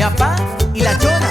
mi papá y la chona.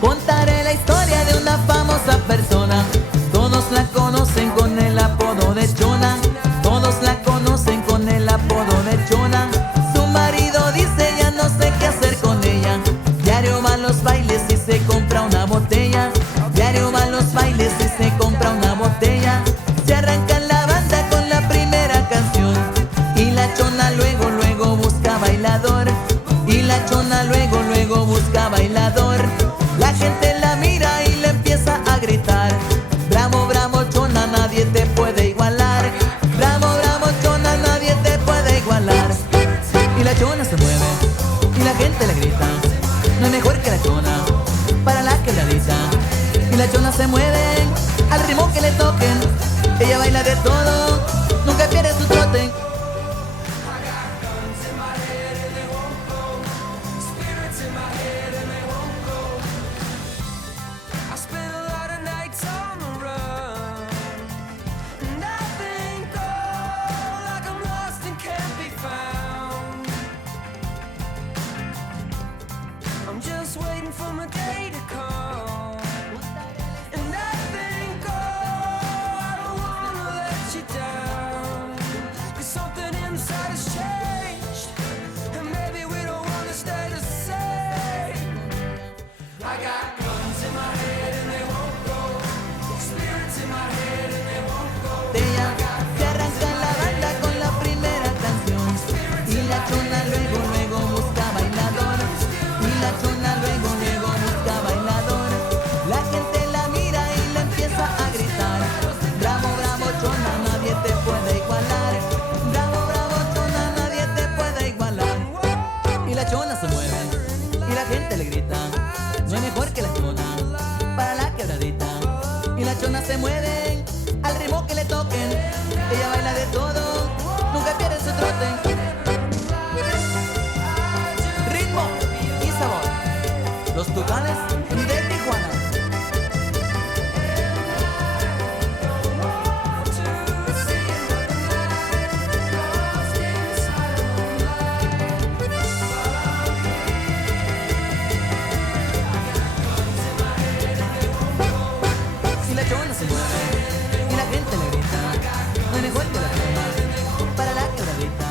Contaré la historia de una famosa persona. Todos la conocen con el apodo de Chona. Todos la conocen con el apodo de Chona. Su marido dice ya no sé qué hacer con ella. Diario va a los bailes y se compra una botella. Diario va a los bailes y se compra una botella. Se arranca la banda con la primera canción. Y la Chona luego, luego busca bailador. Y la Chona luego, luego busca bailador. La gente la mira y le empieza a gritar: bravo, bravo, Chona, nadie te puede igualar. Bravo, bravo, Chona, nadie te puede igualar. Y la Chona se mueve y la gente le grita: no hay mejor que la Chona para la quebradita. Y la Chona se mueve al ritmo que le toquen. Ella baila de todo, nunca pierde su trote. Just waiting for my day to come. And I think, oh, I don't wanna let you down. 'Cause something inside has changed. And maybe we don't wanna stay the same. I got guns in my head and they won't go. Spirits in my head and they won't go. Ella se arranca la banda con la primera canción. Y la Chona luego, luego busca bailador. Y la Chona luego, luego busca bailador. La gente la mira y le empieza a gritar: bravo, bravo, Chona, nadie te puede igualar. Bravo, bravo, Chona, nadie te puede igualar. Y la Chona se mueve y la gente le grita: no hay mejor que la Chona para la quebradita. Y la Chona se mueve al ritmo que le toquen. Ella baila de todo, nunca pierde su trote. Ritmo y sabor, los Tucanes de Tijuana. Y la Chona se mueve y la gente le grita: no hay mejor que la Chona para la quebradita.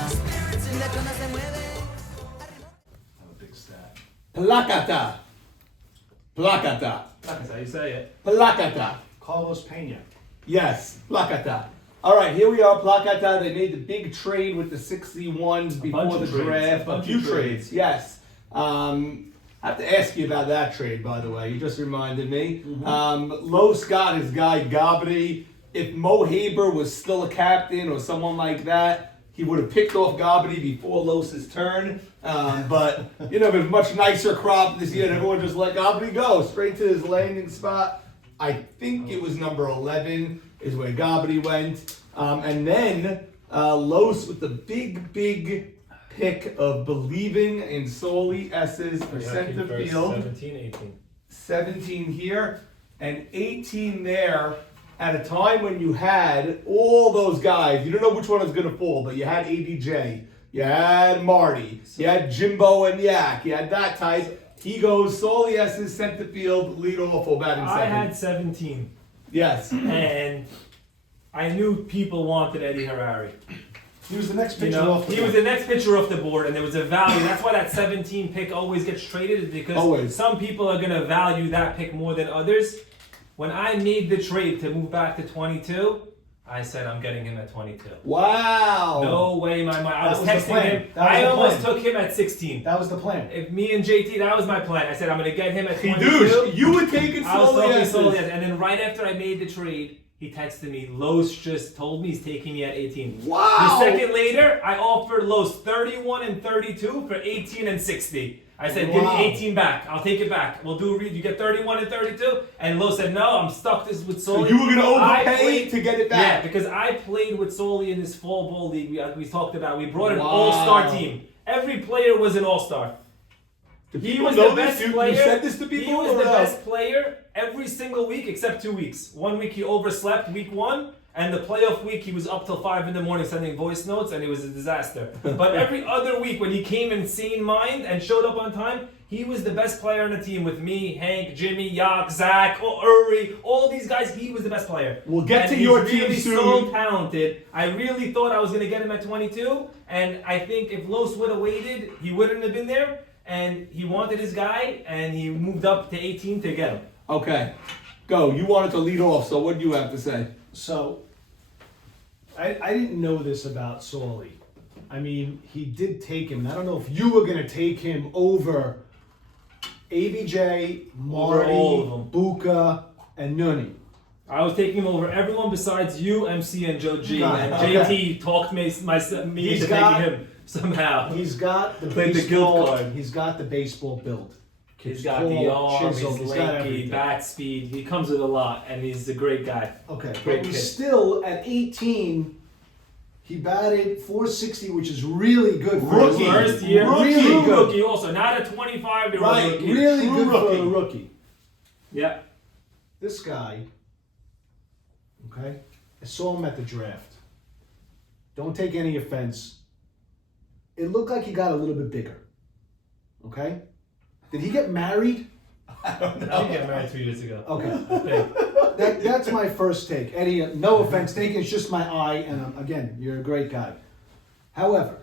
Y la Chona se mueve al ritmo. Plakata. Plakata. That's how you say it. Plakata. Carlos Pena. Yes, Plakata. All right, here we are, Plakata. They made the big trade with the 61s before bunch the of trades. draft. A bunch few of trades. yes. I have to ask you about that trade, by the way. You just reminded me. Los got his guy Gabri. If Mo Haber was still a captain or someone like that, he would have picked off Gabri before Los's turn. But, you know, it was a much nicer crop this year, and everyone just let Gabri go straight to his landing spot. I think it was number 11 is where Gabri went. And then Los with the big pick of believing in Soli S's for center field. 17, 18. 17 here and 18 there at a time when you had all those guys. You don't know which one was going to fall, but you had ADJ, you had Marty, you had Jimbo and Yak, you had that type. He goes Soli S's center field, lead off or batting I second. had 17, Yes. and I knew people wanted Eddie Harari. He was the next You pitcher know, off the he was board. the next pitcher off the board, and there was a value. That's why that 17 pick always gets traded, is because Always. some people are going to value that pick more than others. When I made the trade to move back to 22, I said I'm getting him at 22. Wow. No way in my mind. I That was was the texting plan. him. That was I the almost plan. took him at 16. That was the plan. If me and JT, that was my plan. I said I'm going to get him at He 22. douche. You were taking I was Soli talking S's. Soli, and then right after I made the trade, He texted me, Los just told me he's taking me at 18. Wow. The second later, I offered Los 31 and 32 for 18 and 60. I said, give me 18 back. I'll take it back. We'll do a read. You get 31 and 32. And Los said, no, I'm stuck this with Soli. So you were going to overpay to get it back? Yeah, because I played with Soli in this fall bowl league we talked about. We brought an all-star team. Every player was an all-star. He was the best player. You said this to people? He was the best player every single week except 2 weeks. 1 week he overslept, week 1, and the playoff week he was up till 5 in the morning sending voice notes, and it was a disaster. But every other week when he came in sane mind and showed up on time, he was the best player on the team with me, Hank, Jimmy, Yak, Zach, Uri, all these guys. He was the best player. We'll get and to your he's team really soon. So talented. I really thought I was going to get him at 22, and I think if Los would have waited, he wouldn't have been there. And he wanted his guy, and he moved up to 18 to get him. Okay. Go. You wanted to lead off, so what do you have to say? So, I didn't know this about Soli. I mean, he did take him. I don't know if you were going to take him over ABJ, Marty, all of them. Buka, and Nuni. I was taking him over everyone besides you, MC, and Joe G. Got And it. JT talked me into taking him somehow. He's got the Played the baseball. guild card. He's got the baseball build. He's He's got tall, the arm, chiseled, he's he's got lanky, everything. bat speed. He comes with a lot, and he's a great guy. Okay, Great but he's kid. still at 18. He batted .460, which is really good for Rookie. a First year, Really true good. rookie also, not a 25-year-old Right, rookie. Really True good for rookie. a rookie. Yeah. This guy, okay, I saw him at the draft. Don't take any offense. It looked like he got a little bit bigger. Okay? Did he get married? I think he got married 2 years ago. Okay. I think. That's my first take. Eddie, no offense taken, it's just my eye, and again, you're a great guy. However,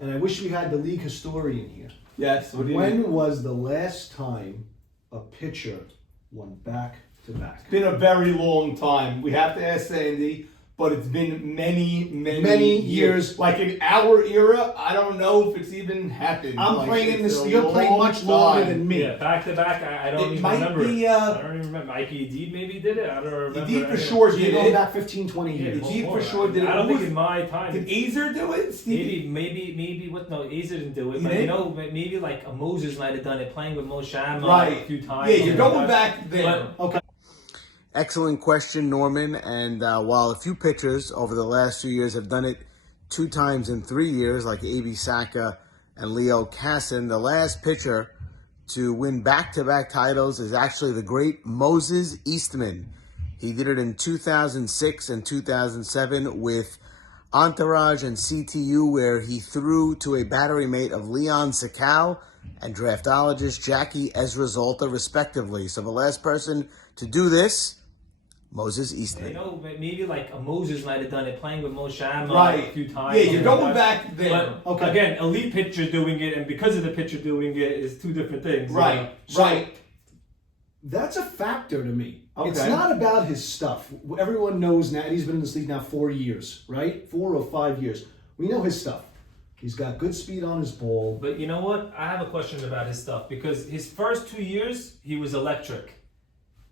and I wish we had the league historian here. Yes. What do you When mean? was the last time a pitcher won back-to-back? It's been a very long time. We have to ask Sandy, but it's been many years. Like in our era, I don't know if it's even happened. I'm Like, playing in it's this. a You're playing long much longer time. than me. Yeah, back to back. I don't It even might remember. be, it. I don't even remember. Mikey Edid maybe did it. I don't remember. Edid for any- sure You're did going it. back 15, 20 Yeah, years. Edid more. for sure did it. I don't Who think was- in my time. Did Azer do it? Stevie? Maybe what? No, Azer didn't do it. He But did? you know, maybe like a Moses might have done it, playing with Mo Shama Right. a few times. Yeah, you're something going like that. back there. But Excellent question, Norman. And while a few pitchers over the last few years have done it 2 times in 3 years, like A.B. Saka and Leo Casson, the last pitcher to win back-to-back titles is actually the great Moses Eastman. He did it in 2006 and 2007 with Entourage and CTU, where he threw to a battery mate of Leon Sakal and draftologist Jackie Ezra Zolta, respectively. So the last person to do this, Moses you Eastman. know, maybe like a Moses might have done it, playing with Mo Shama Right. a few times. Yeah, you're something going like that. back there. But again, elite pitcher doing it, and because of the pitcher doing it, is two different things. Right, So- right. That's a factor to me. It's Okay. not about his stuff. Everyone knows now, he's been in this league now 4 years, right? 4 or 5 years. We know his stuff. He's got good speed on his ball. But you know what? I have a question about his stuff, because his first 2 years he was electric.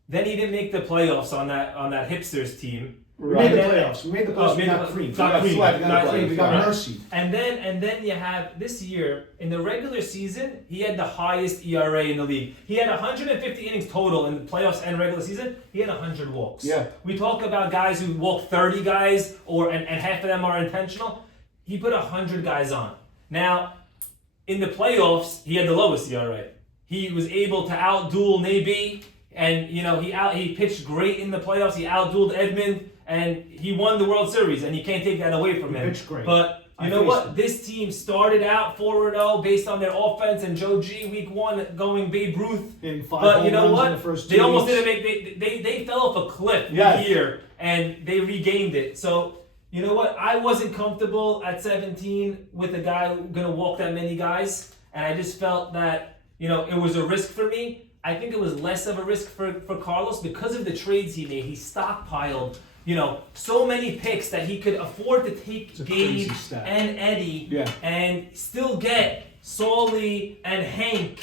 Then he didn't make the playoffs on that hipsters team. We made the And then- playoffs. We made the playoffs. Oh, We made got the- cream. got cream. swept. We Got got cream. cream. We got Right. mercy. And then you have this year in the regular season, he had the highest ERA in the league. He had 150 innings total in the playoffs and regular season. He had 100 walks. Yeah. We talk about guys who walk 30 guys, and half of them are intentional. He put 100 guys on. Now, in the playoffs, he had the lowest ERA. He was able to outduel Nabi, and you know he pitched great in the playoffs. He outdueled Edmund, and he won the World Series, and you can't take that away from him. pitched great. But I you know faced what? him. This team started out 4-0 based on their offense, and Joe G week 1 going Babe Ruth. In 5 But you home know runs what? in the first They 2 almost weeks. didn't make. They fell off a cliff Yes. here, and they regained it. So you know what? I wasn't comfortable at 17 with a guy gonna walk that many guys, and I just felt that it was a risk for me. I think it was less of a risk for Carlos because of the trades he made. He stockpiled so many picks that he could afford to take a Gabe crazy stat. and Eddie Yeah. and still get Sauly and Hank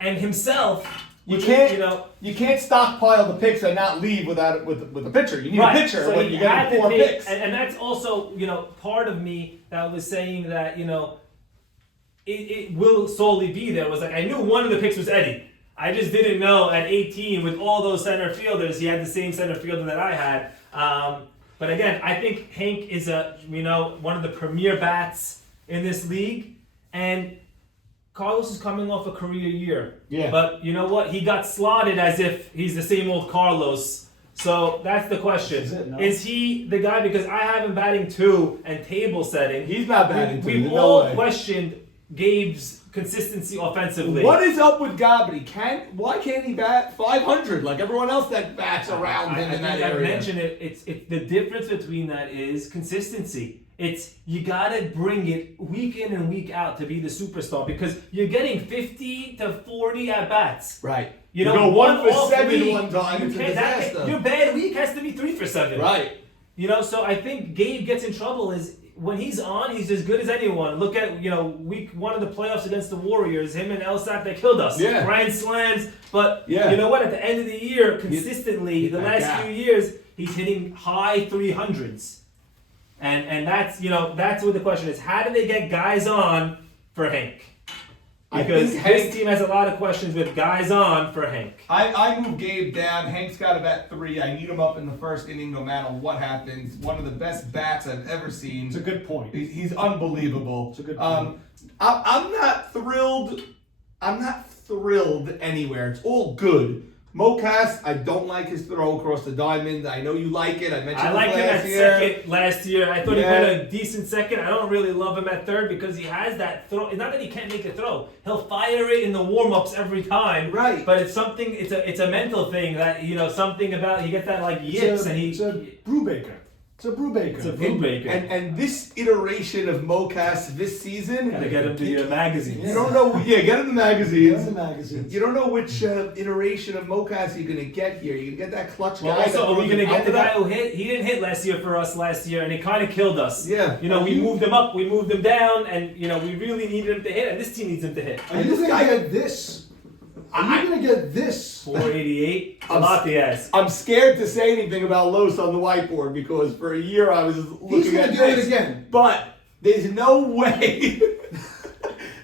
and himself You which can't, is, you know, you can't stockpile the picks and not leave without with a pitcher. You need right. a pitcher So when he you're had getting to 4 take, picks. and that's also, you know, part of me that was saying that, you know, it will solely be there. Was like, I knew one of the picks was Eddie. I just didn't know at 18 with all those center fielders, he had the same center fielder that I had. But again, I think Hank is one of the premier bats in this league, and Carlos is coming off a career year. Yeah. But you know what? He got slotted as if he's the same old Carlos. So that's the question. Is it? No. Is he the guy? Because I have him batting 2 and table setting. He's not batting 2. We've no all way. questioned Gabe's consistency offensively. What is up with Gabby? Why can't he bat 500 like everyone else that bats around him I in that think I've area? mentioned it. It's the difference between that is consistency. It's you gotta bring it week in and week out to be the superstar because you're getting 50 to 40 at bats. Right. You know, go 1 for off 7 week, one time. you It's a can't- disaster. your bad week has to be 3 for 7. Right. You know, so I think Gabe gets in trouble is when he's on, he's as good as anyone. Look at, week 1 of the playoffs against the Warriors, him and Elsap, they killed us. Yeah. Grand slams. But Yeah. you know what? At the end of the year, consistently, the that last gap. few years, he's hitting high 300s. And that's, that's what the question is. How do they get guys on for Hank? I Because think this Hank- team has a lot of questions with guys on for Hank. I move Gabe down. Hank's got to bat 3. I need him up in the first inning no matter what happens. One of the best bats I've ever seen. It's a good point. He's unbelievable. It's a good point. I'm not thrilled. I'm not thrilled anywhere. It's all good. Mocas, I don't like his throw across the diamond. I know you like it. I mentioned I it liked him last at year. second last year. I thought Yeah. he played a decent second. I don't really love him at third because he has that throw. It's not that he can't make the throw. He'll fire it in the warm-ups every time. Right. But it's something. It's a mental thing that something about he gets that like yips and he. It's a Brubaker. It's a Brubaker. It's a Brubaker. And this iteration of Mocas this season, Gotta get him to your magazines. you don't know. Yeah, get him the magazines. It's the magazines. You don't know which iteration of Mocas you're gonna get here. You're gonna get that clutch Well, guy. also, that are we throws gonna it get out the to guy that- who hit? He didn't hit last year for us last year, and it kind of killed us. Yeah. We moved him up, we moved him down, and we really needed him to hit, and this team needs him to hit. Are you this going guy- to get this? Are you going to get this? 488, a lot to ask. I'm scared to say anything about Los on the whiteboard because for a year I was looking He's at going to do this. it again. But there's no way.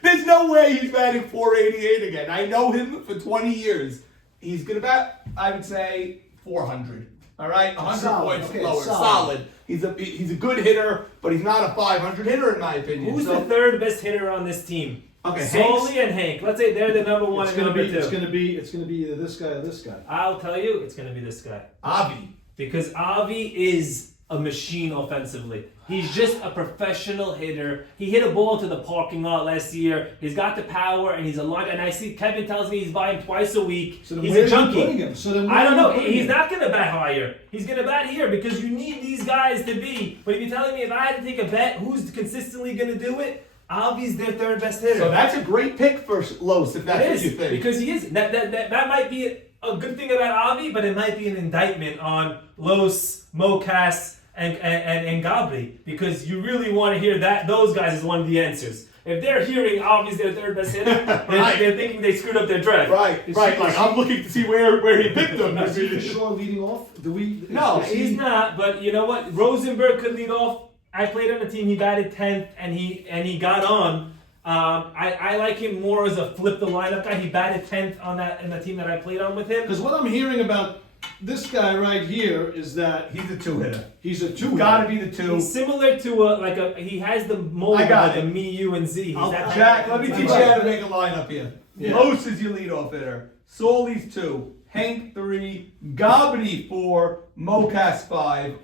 There's no way he's batting 488 again. I know him for 20 years. He's gonna bat, I would say, 400. All right, 100 Solid. points Okay, lower. solid. He's a good hitter, but he's not a 500 hitter in my opinion. Who's So- the third best hitter on this team? Okay, Solly and Hank. Let's say they're the number 1 It's and going number to be. 2. It's going to be either this guy or this guy. I'll tell you, it's going to be this guy. Avi. Because Avi is a machine offensively. He's just a professional hitter. He hit a ball to the parking lot last year. He's got the power, and he's a line. And I see Kevin tells me he's by him twice a week. So then He's where a are you junkie. putting him? So then where I don't are you know. putting He's him? not going to bat higher. He's going to bat here because you need these guys to be. But if you're telling me if I had to take a bet, who's consistently going to do it? Avi's their third best hitter. So that's a great pick for Los if that's It what is, you think. because he is. That might be a good thing about Avi, but it might be an indictment on Los, Mocas, and Gabri, because you really want to hear those guys as one of the answers. If they're hearing Avi's their third best hitter, they're thinking they screwed up their draft. Right. Like I'm looking to see where he picked them. Is he for sure leading off? Do we? No, is He's not, but you know what? Rosenberg could lead off. I played on the team. He batted 10th, and he got on. I like him more as a flip the lineup guy. He batted 10th on that in the team that I played on with him. Because what I'm hearing about this guy right here is that He's a 2-hitter. he's a two. Gotta be the 2. He's similar to he has the mold I of got like a it. me, you, and Z. He's that Jack, type let me of- teach you how to make a lineup here. Yeah. Los is your leadoff hitter. Soli's 2. Hank 3. Gabri 4. Mocas 5.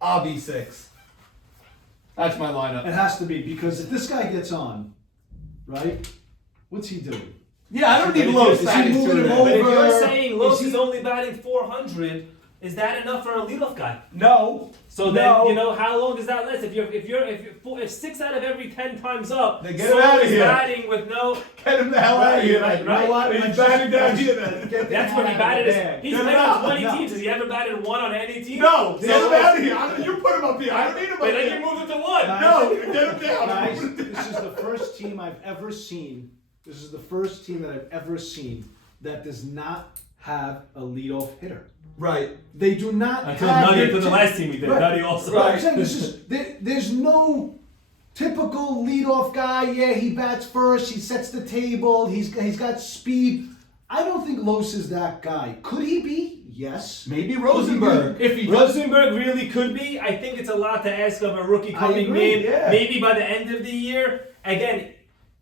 Avi 6. That's my lineup. It has to be because if this guy gets on, right? What's he doing? Yeah, I don't need Is Los he batting moving him 2 But if over? you're saying Los Is is he- only batting 400, is that enough for a leadoff guy? No. So No. then how long does that last? If 6 out of every 10 times up, Then get him outta is here. batting with no. Get him the hell out of here. Right, You right. know what? He's batting down here then. That's what he batted. He's No, played no, on 20 no. teams. Has he ever batted 1 on any team? No, get So him out of here. You put him up here. I don't need him up But then here. you moved it to 1. No, get him down. Guys, this is the first team I've ever seen. This is the first team that I've ever seen that does not have a leadoff hitter. Right. They do not Until have Nutty, your for the ty- last team we did. Right. Nutty also. Right. I'm saying there's no typical leadoff guy. Yeah, he bats first. He sets the table. He's got speed. I don't think Los is that guy. Could he be? Yes. Maybe Rosenberg. If he does. Rosenberg really could be. I think it's a lot to ask of a rookie coming agree, in. yeah. Maybe by the end of the year. Again,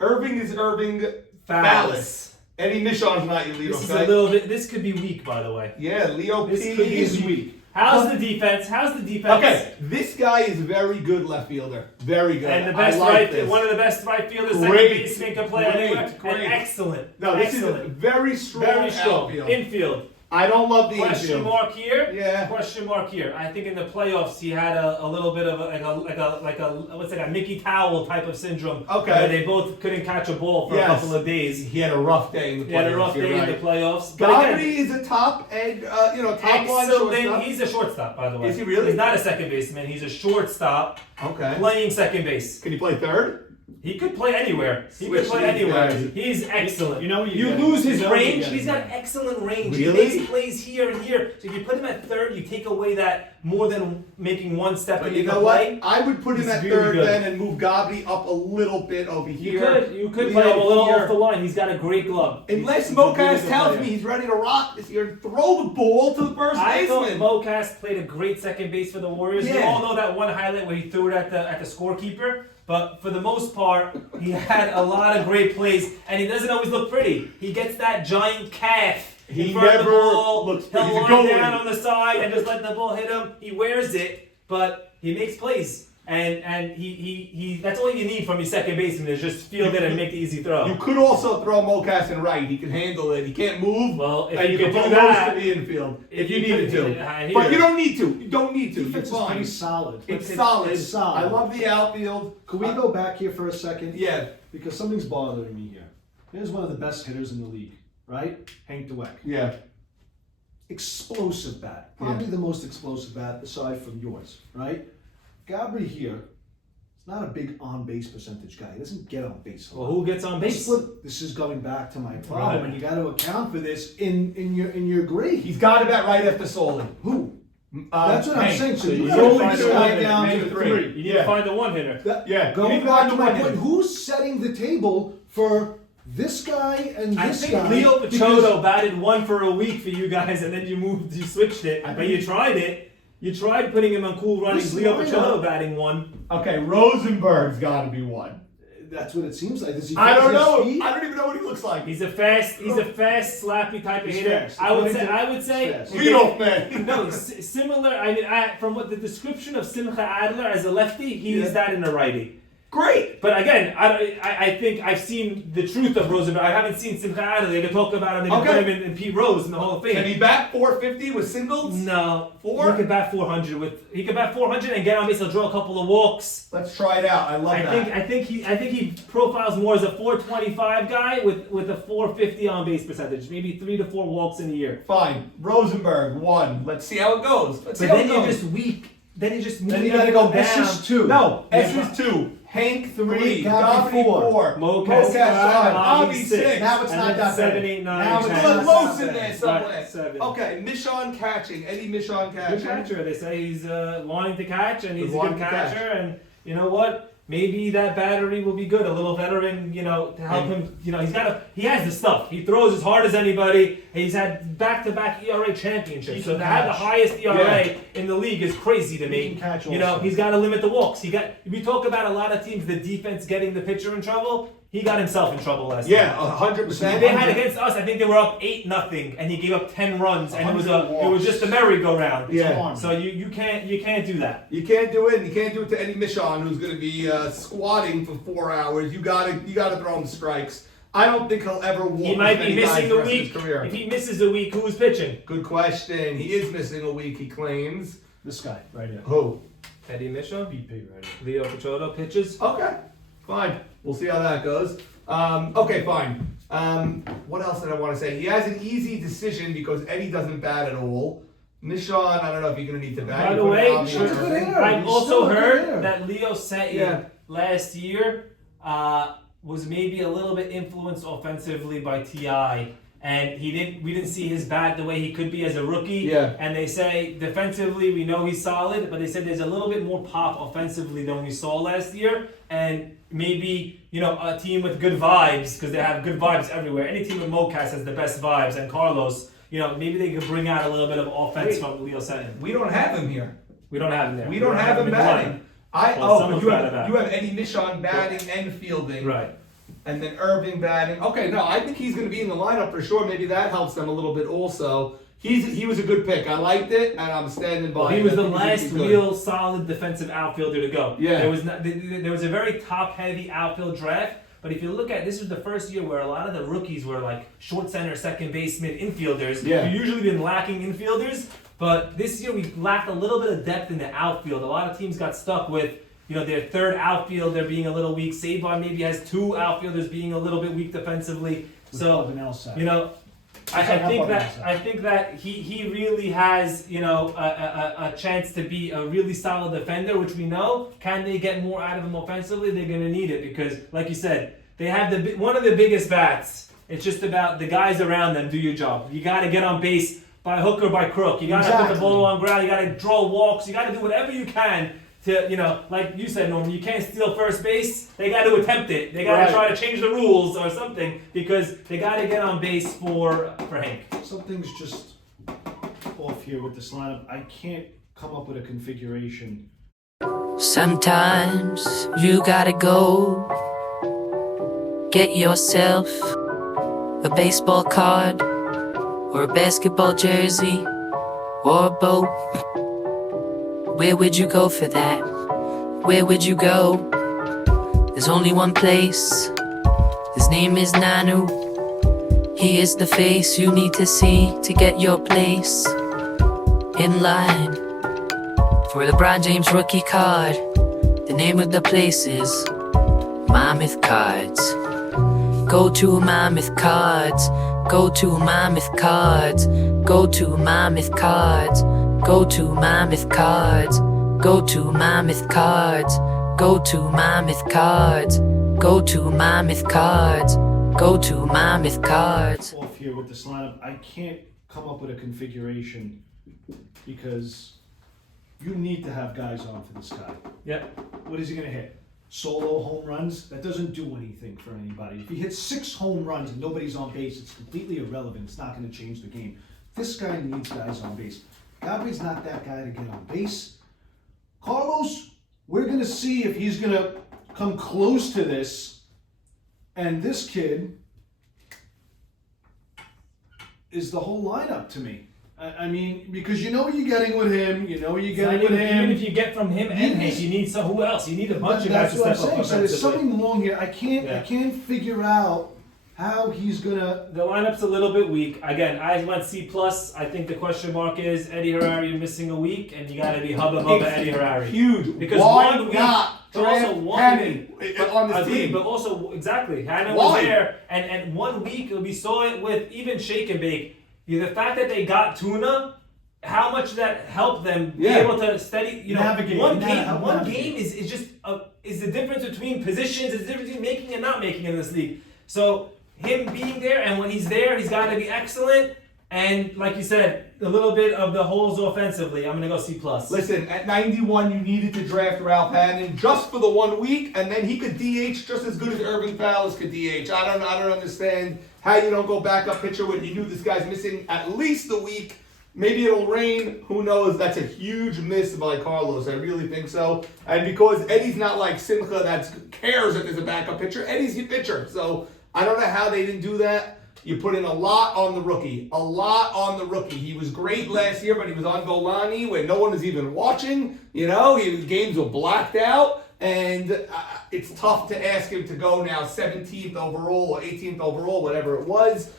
Irving is Irving Fallis. Fallis. Eddie Michon's not your leadoff this is guy. a little bit. This could be weak, by the way. Yeah, Leo This P could be is weak. weak. How's the defense? Okay, this guy is a very good left fielder. Very good. And the I best like this. one of the best right fielders, second Great. baseman can play Great. anywhere. Great. And excellent. No, this is a excellent. very strong, Very strong. outfield. Infield. I don't love the Question infield. mark here. Yeah. Question mark here. I think in the playoffs he had a little bit of a what's that? A Mickey Towel type of syndrome. Okay. Where they both couldn't catch a ball for Yes. a couple of days. He had a rough day in the playoffs. He had a rough you're day in right. the playoffs. But again, Gabri is a top and top line excellent. shortstop. He's a shortstop, by the way. Is he really? He's not a second baseman. He's a shortstop Okay. playing second base. Can he play third? He could play anywhere. He Switch could play these anywhere. guys. He's excellent. You know what you you're lose getting. his You know what range. you're He's got getting. excellent range. Really? He makes plays here and here. So if you put him at third, you take away that more than making one step But into you the know what? play. I would put him He's at really third good. then and move Gabri up a little bit over here. You could Leo play him a little here. off the line. He's got a great glove. Unless He's a really Mocas good tells player. me he's ready to rock this year, throw the ball to the first I thought baseman. Mocas played a great second base for the Warriors. You Yeah. all know that one highlight where he threw it at the scorekeeper. But for the most part, he had a lot of great plays, and he doesn't always look pretty. He gets that giant calf He in front of the never ball. looks pretty. He'll He's a lie goalie. down on the side and just let the ball hit him. He wears it, but he makes plays. And he that's all you need from your second baseman is just field it and make the easy throw. You could also throw Mocas in right. He can handle it. He can't move. Well, if and you you could can do throw that- most to the infield if you you needed could- to. But you don't need to. You don't need to. You're Defense is fine. pretty solid. It's solid. It's solid. I love the outfield. Could we go back here for a second? Yeah. Because something's bothering me here. Here's one of the best hitters in the league, right? Hank DeWeck. Yeah. Explosive bat. Probably the most explosive bat aside from yours, right? Gabri here is not a big on-base percentage guy. He doesn't get on base a lot. Well, who gets on base? This is going back to my problem, Right. and you got to account for this in your grade. He's got it at right after Solon. Who? That's what I'm Hank. saying. So you He's gotta only find two a guy hitters, down maybe to three. three. You need Yeah. to find the one hitter. Yeah. You Going need to back find to the my one point, hitter. who's setting the table for this guy and I this think guy? Leo Because- Pichotto batted one for a week for you guys, and then you switched it. But you tried it. You tried putting him on cool runnings. This Leo lineup- Pichotto batting one. Okay, Rosenberg's got to be one. That's what it seems like. Does he I don't does he have know. speed? I don't even know what he looks like. He's a fast, slappy type of He's hitter. fast. I would According say, to- he's fast. Leadoff man. no, similar. I mean, from what the description of Simcha Adler as a lefty, he is that in a righty. Great. But again, I think I've seen the truth of Rosenberg. I haven't seen Simcha Adler. They can talk about him. They can Okay. put him in Pete Rose in the Hall of Fame. Can he bat 450 with singles? No, Four? He could bat 400 He could bat 400 and get on base. He'll draw a couple of walks. Let's try it out. I love that. I think he profiles more as a 425 guy with a 450 on base percentage. Maybe 3 to 4 walks in a year. Fine. Rosenberg, one. Let's see how it goes. Let's see But how then it you're goes. just weak. Then you just move Then you gotta go everyone S down. is 2. No, S Yeah. is 2. Hank 3. Three, Gabby Gabby 4. Mocas 5, Avi Avi 6. 6. Now it's And not then that 7, bad. 8, 9, Now it's 10. Put not a that Los in bad. there somewhere. Right, 7. Okay, Michon catching. Eddie Michon catching. Good catcher. They say he's wanting to catch, and he's a wanting good to catch. catcher. And you know what? Maybe that battery will be good. A little veteran, to help him. He has the stuff. He throws as hard as anybody. He's had back-to-back ERA championships. He So can to have the catch. highest ERA Yeah. in the league is crazy to me. He can catch You know, also. he's got to limit the walks. We talk about a lot of teams, the defense getting the pitcher in trouble. He got himself in trouble last Yeah, time. 100%. They had against us. I think they were up 8-0, and he gave up 10 runs, and it was 100 just a merry-go-round. Yeah. Come on. So you can't do that. You can't do it, and you can't do it to Eddie Michon, who's going to be squatting for 4 hours. You gotta throw him strikes. I don't think he'll ever walk. He might with be many guys missing the a rest of his week. career. If he misses a week, who's pitching? Good question. He is missing a week. He claims. This guy right here. Who? Eddie Mitchell. BP right here. Leo Pichotto pitches. Okay, fine. We'll see how that goes. Okay, fine. What else did I want to say? He has an easy decision because Eddie doesn't bat at all. Michon, I don't know if you're going to need to bat. By You the put way, Avi Sure, in good there. hitter. I've He's also still a good heard hitter. that Leo Satin Yeah. last year was maybe a little bit influenced offensively by Ti. and we didn't see his bat the way he could be as a rookie. Yeah. And they say defensively we know he's solid, but they said there's a little bit more pop offensively than we saw last year, and maybe a team with good vibes, because they have good vibes everywhere. Any team with Mocas has the best vibes, and Carlos, maybe they could bring out a little bit of offense from Leo Setton. We don't have him here. We don't have him there. We don't have him in batting. line. But you got have Eddie Michon batting and fielding. Right. And then Irving batting. Okay, no, I think he's going to be in the lineup for sure. Maybe that helps them a little bit also. He was a good pick. I liked it, and I'm standing by. He was I the think he's last gonna be good. real solid defensive outfielder to go. Yeah. There was a very top-heavy outfield draft, but if you look at, this was the first year where a lot of the rookies were like short center, second baseman, infielders. Yeah. We've usually been lacking infielders, but this year we lacked a little bit of depth in the outfield. A lot of teams got stuck with their third outfielder being a little weak. Savon maybe has two outfielders being a little bit weak defensively. So I think that he really has a chance to be a really solid defender, which we know. Can they get more out of him offensively? They're going to need it, because, like you said, they have one of the biggest bats. It's just about the guys around them do your job. You got to get on base by hook or by crook. You got to put the ball on ground. You got to draw walks. You got to do whatever you can to, like you said, Norman, you can't steal first base. They got to attempt it. They got to try to change the rules or something, because they got to get on base for Hank. Something's just off here with this lineup. I can't come up with a configuration. Sometimes you gotta go get yourself a baseball card or a basketball jersey or a boat. Where would you go for that? Where would you go? There's only one place. His name is Nanu. He is the face you need to see to get your place in line for the LeBron James rookie card. The name of the place is Mammoth Cards. Go to Mammoth Cards. Go to Mammoth Cards. Go to Mammoth Cards. Go to Mammoth Cards. Go to Mammoth Cards. Go to Mammoth Cards. Go to Mammoth Cards. Go to Mammoth Cards. Off here with this lineup, I can't come up with a configuration because you need to have guys on for this guy. Yep. What is he gonna hit? Solo home runs? That doesn't do anything for anybody. If he hits 6 home runs and nobody's on base, it's completely irrelevant. It's not gonna change the game. This guy needs guys on base. Gabri's not that guy to get on base. Carlos, we're gonna see if he's gonna come close to this. And this kid is the whole lineup to me. I mean, because you know what you're getting with him, Even if you get from him and Hank, you need who else? You need a bunch of guys to step up offensively. So there's something wrong here. I can't figure out how he's gonna. The lineup's a little bit weak. Again, I went C+. I think the question mark is Eddie Harari missing a week, and you got to be hubba Eddie Harari. Huge. Because why 1 week, not but also draft 1 Hannon week, on this agreed, team? but also exactly, Hannon Why? was there, and 1 week we saw it with even Shake and Bake. The fact that they got Tuna, how much that helped them be able to steady, Navigate. one game is just is the difference between positions, is the difference between making and not making in this league. So him being there, and when he's there, he's got to be excellent. And like you said, a little bit of the holes offensively. I'm gonna go C+. Listen, at 91, you needed to draft Ralph Hannon just for the 1 week, and then he could DH just as good as Irving Fowles could DH. I don't understand how you don't go backup pitcher when you knew this guy's missing at least a week. Maybe it'll rain. Who knows? That's a huge miss by Carlos. I really think so. And because Eddie's not like Simcha that cares that there's a backup pitcher, Eddie's your pitcher. So I don't know how they didn't do that. You put in a lot on the rookie. A lot on the rookie. He was great last year, but he was on Golani when no one was even watching. His games were blacked out. And it's tough to ask him to go now 17th overall or 18th overall, whatever it was.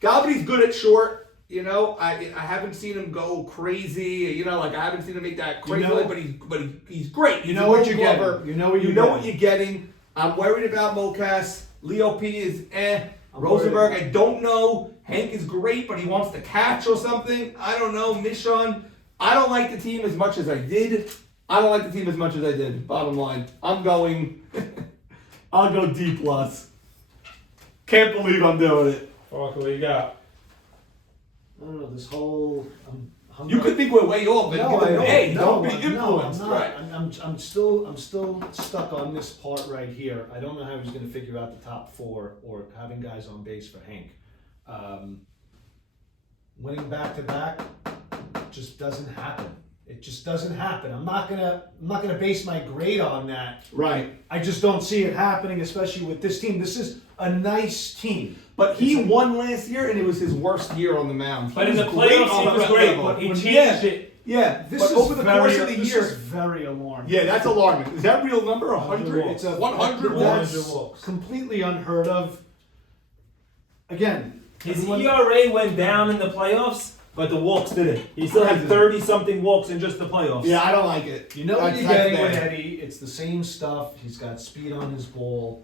Gabri's good at short. I haven't seen him go crazy. I haven't seen him make that crazy play, but he's great. You know what you're getting. You know what you're getting. I'm worried about Mocas. Leo P is Rosenberg, I don't know. Hank is great, but he wants to catch or something. I don't know. Michon, I don't like the team as much as I did. Bottom line. I'll go D+. Can't believe I'm doing it. Parker, what you got? I don't know, this whole. You could think we're way off, but No, I don't. hey, No, don't be I'm influenced, not. right? I'm still stuck on this part right here. I don't know how he's going to figure out the top four or having guys on base for Hank. Winning back to back just doesn't happen. It just doesn't happen. I'm not gonna base my grade on that. Right. I just don't see it happening, especially with this team. This is a nice team. But he won last year, and it was his worst year on the mound. But He in the was great playoffs, on he was that great. level. But he changed Yeah. it. Yeah, This but is over the very, course of the this year, is very alarming. yeah, that's alarming. Is that real number? 100? It's a 100 that's walks. walks. completely unheard of. Again, His everyone- ERA went down in the playoffs, but the walks didn't. He still had 30-something walks in just the playoffs. Yeah, I don't like it. You know what That's- you're getting that's with bad. Eddie. It's the same stuff. He's got speed on his ball.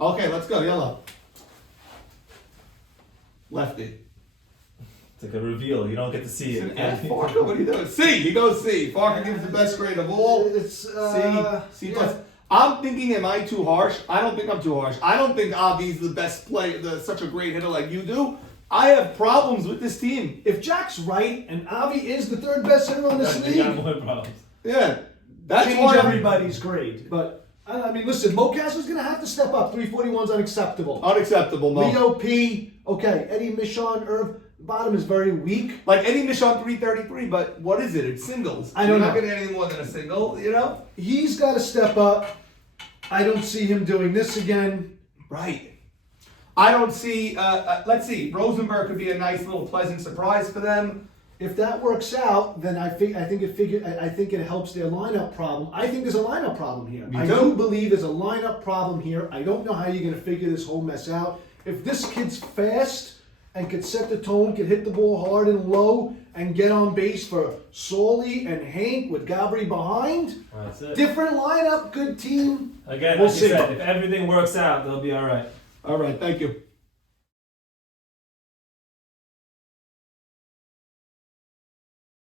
Okay, let's go. Yellow. Lefty. It's like a reveal. You don't get to see it. Farker, what are you doing? C. He goes C. Farker gives the best grade of all. It's C plus. I'm thinking, am I too harsh? I don't think I'm too harsh. I don't think Avi's the best player, such a great hitter like you do. I have problems with this team. If Jack's right and Avi is the third best hitter on this You got league, more problems. Yeah, that's change why everybody's grade. But I mean, listen, Mocasser's going to have to step up. 341's unacceptable. unacceptable. Mo. Leo P. Okay, Eddie Michon, Irv. Bottom is very weak. Like Eddie Michon 333, but what is it? It's singles. I don't You're know. not getting any more than a single, you know? He's got to step up. I don't see him doing this again. Right. I don't see. Let's see. Rosenberg could be a nice little pleasant surprise for them. If that works out, then I think it helps their lineup problem. I think there's a lineup problem here. Me I too. do believe there's a lineup problem here. I don't know how you're going to figure this whole mess out. If this kid's fast and could set the tone, could hit the ball hard and low, and get on base for Solly and Hank with Gabri behind, That's it. different lineup, good team. Again, We'll like see. you said, if everything works out, they'll be all right. All right. Thank you.